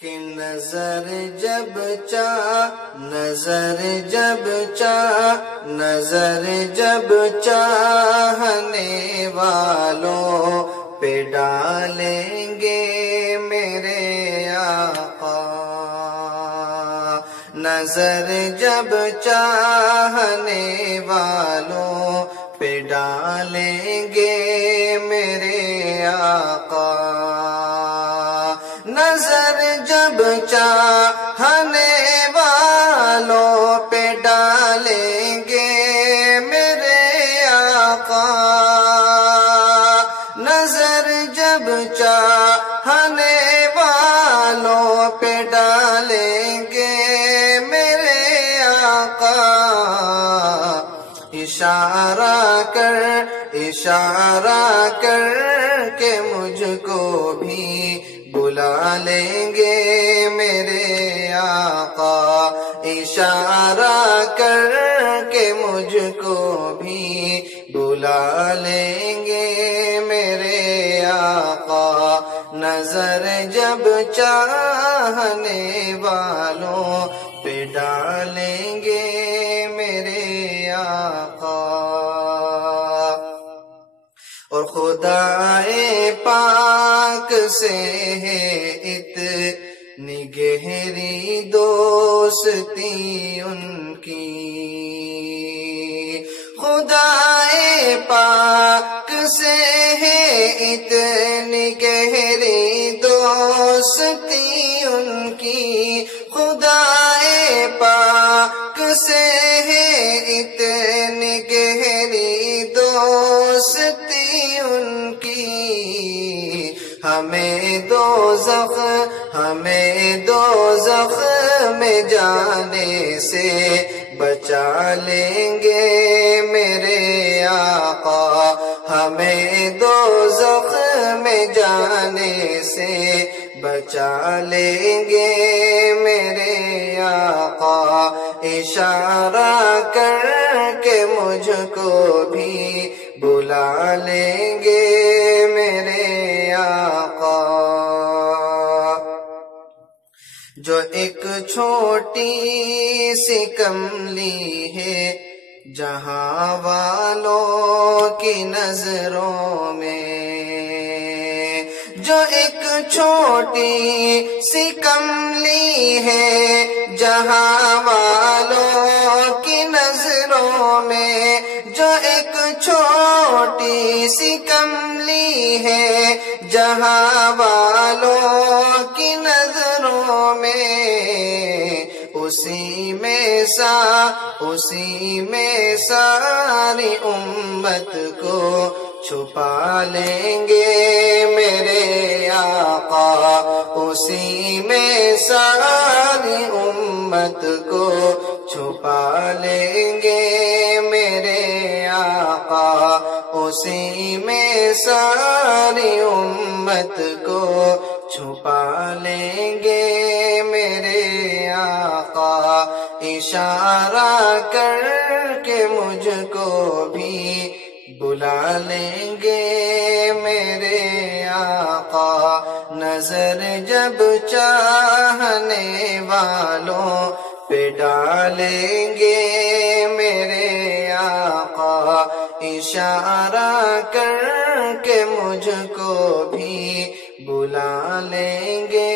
کہ نظر جب چاہنے والوں پہ ڈالیں گے میرے آقا، نظر جب چاہنے والوں پہ ڈالیں گے میرے آقا، نظر جب چاہنے والوں پہ ڈالیں گے میرے آقا، نظر جب چاہنے والوں پہ ڈالیں گے میرے آقا، اشارہ کر کے مجھ کو بھی بلا لیں گے میرے آقا، اشارہ کر کے مجھ کو بھی بلا لیں گے میرے آقا، نظر جب چاہنے والوں پہ ڈالیں گے میرے آقا۔ اور خدائے پاک سے ہے اتنی گہری دوستی ان کی، خدائے پاک سے ہے اتنی گہری دوستی ان کی، خدائے پاک سے ہے اتنی گہری دوستی ان کی، ہمیں دوزخ میں جانے سے بچا لیں گے میرے آقا، ہمیں دوزخ میں جانے سے بچا لیں گے میرے آقا، اشارہ کر کے مجھ کو بھی بلا لیں گے میرے آقا۔ جو ایک چھوٹی سی کملی ہے جہاں والوں کی نظروں میں، جو ایک چھوٹی سی کملی ہے جہاں والوں کی نظروں میں، جو ایک چھوٹی سی کملی ہے جہاں والوں کی نظروں میں، اسی میں ساری امت کو چھپا لیں گے میرے آقا، اسی میں ساری امت کو چھپا لیں گے میرے آقا، اسی میں ساری امت کو چھپا لیں گے میرے آقا، اشارہ کر کے مجھ کو بھی بلا لیں گے میرے آقا، نظر جب چاہنے والوں پہ ڈالیں گے میرے آقا، اشارہ کر کے مجھ کو بھی بلا لیں گے